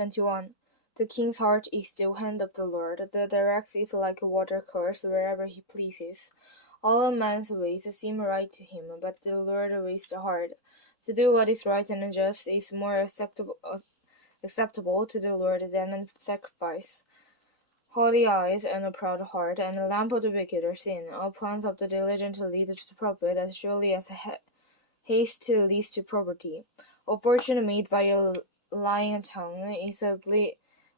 21. The king's heart is the hand of the Lord, that directs it like a watercourse wherever he pleases. All a man's ways seem right to him, but the Lord weighs the heart. To do what is right and just is more acceptable to the Lord than a sacrifice. Haughty eyes and a proud heart, and the lamp of the wicked are sin. All plans of the diligent lead to profit, as surely as haste leads to poverty. A fortune made by a lying tongue is a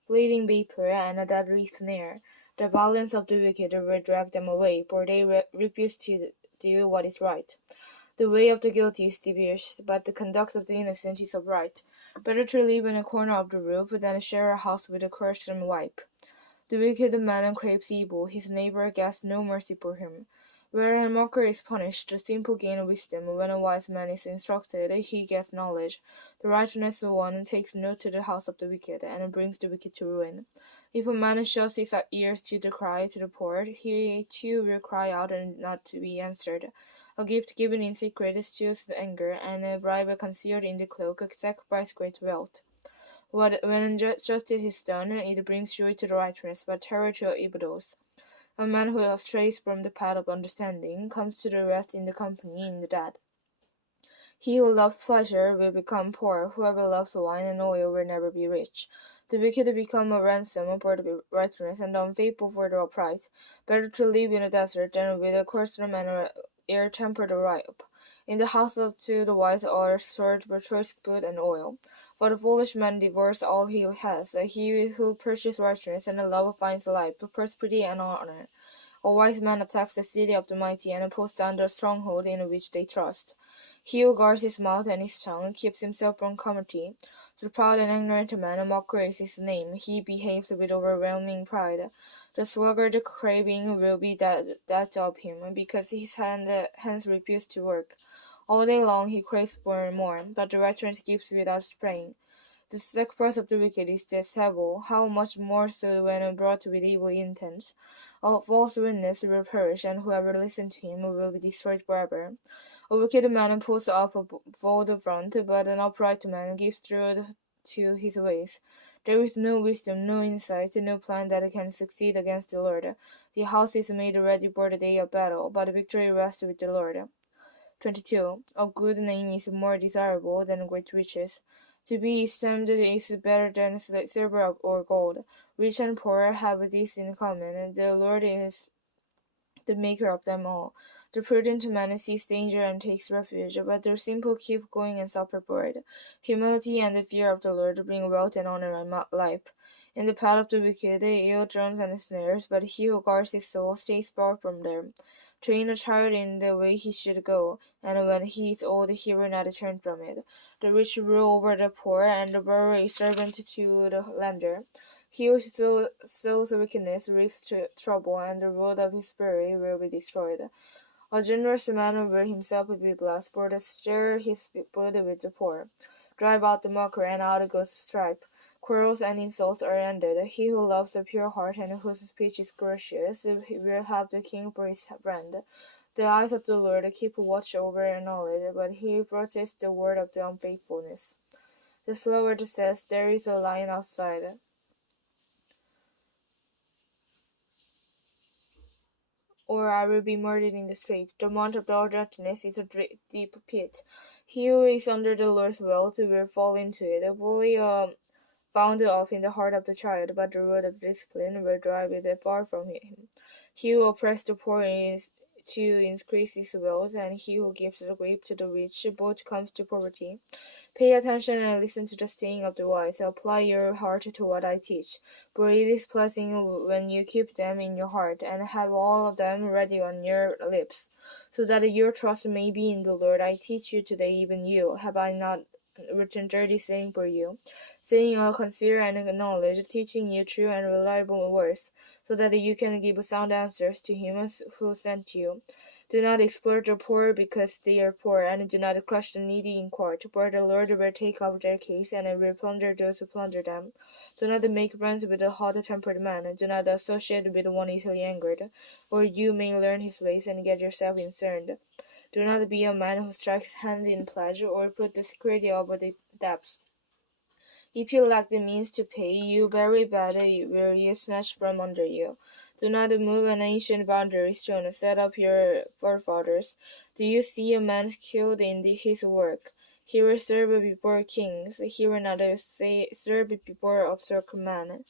bleeding vapor and a deadly snare. The violence of the wicked will drag them away, for they refuse to do what is right. The way of the guilty is devious, but the conduct of the innocent is upright. Better to live in a corner of the roof than share a house with a cursed wife. The wicked man craves evil, his neighbor gets no mercy for him. Where a mocker is punished, the simple gain wisdom. When a wise man is instructed, he gets knowledge. The righteous one takes note to the house of the wicked, and brings the wicked to ruin. If a man shuts his ears to the cry to the poor, he too will cry out and not to be answered. A gift given in secret stirs the anger, and a bribe concealed in the cloak sacrifices great wealth. When justice is done, it brings joy to the righteous, but terror to evildoers. A man who strays from the path of understanding comes to the rest in the company in the dead. He who loves pleasure will become poor. Whoever loves wine and oil will never be rich. The wicked become a ransom for the righteous, and the unfaithful for the upright. Better to live in a desert than with a coarse man or ill-tempered ripe. In the house of the wise are stored choice food and oil. For the foolish man devours all he has. He who purchases righteousness and love finds life, prosperity, and honor. A wise man attacks the city of the mighty and pulls down the stronghold in which they trust. He who guards his mouth and his tongue keeps himself from calamity. To the proud and ignorant man a mockery is his name. He behaves with overwhelming pride. The sluggard craving will be that of him, because his hands refuse to work. All day long he craves for more, but the righteous gives without spraying. The sacrifice of the wicked is detestable, how much more so when brought with evil intent. A false witness will perish, and whoever listens to him will be destroyed forever. A wicked man puts up a bold front, but an upright man gives through to his ways. There is no wisdom, no insight, no plan that can succeed against the Lord. The house is made ready for the day of battle, but victory rests with the Lord. 22. A good name is more desirable than great riches. To be esteemed is better than silver or gold. Rich and poor have this in common. The Lord is the maker of them all. The prudent man sees danger and takes refuge, but the simple keep going and suffer for it. Humility and the fear of the Lord bring wealth and honor and life. In the path of the wicked, ill drums and snares, but he who guards his soul stays far from them. Train a child in the way he should go, and when he is old he will not turn from it. The rich rule over the poor, and the borrower is servant to the lender. He who sows wickedness reaps trouble, and the road of his spirit will be destroyed. A generous man will himself be blessed, for to share his food with the poor. Drive out the mocker, and out goes strife. Quarrels and insults are ended. He who loves a pure heart and whose speech is gracious will have the king for his friend. The eyes of the Lord keep watch over knowledge, but he protests the word of the unfaithfulness. The sluggard says, "There is a lion outside," or "I will be murdered in the street." The mount of all darkness is a deep pit. He who is under the Lord's wealth will fall into it. Fully found off in the heart of the child, but the rod of discipline will drive it far from him. He who oppresses the poor is to increase his wealth, and he who gives the grape to the rich both comes to poverty. Pay attention and listen to the saying of the wise. Apply your heart to what I teach, for it is pleasing when you keep them in your heart, and have all of them ready on your lips, so that your trust may be in the Lord. I teach you today, even you. Have I not written 30 saying for you, saying all consider and knowledge, teaching you true and reliable words, so that you can give sound answers to him who sent you. Do not exploit the poor because they are poor, and do not crush the needy in court, for the Lord will take up their case and will plunder those who plunder them. Do not make friends with a hot-tempered man, do not associate with one easily angered, or you may learn his ways and get yourself ensnared. Do not be a man who strikes hands in pledge, or put the security over the debts. If you lack the means to pay, you very bad will you snatch from under you. Do not move an ancient boundary stone set up your forefathers. Do you see a man skilled in his work? He will serve before kings. He will not serve before obscure men.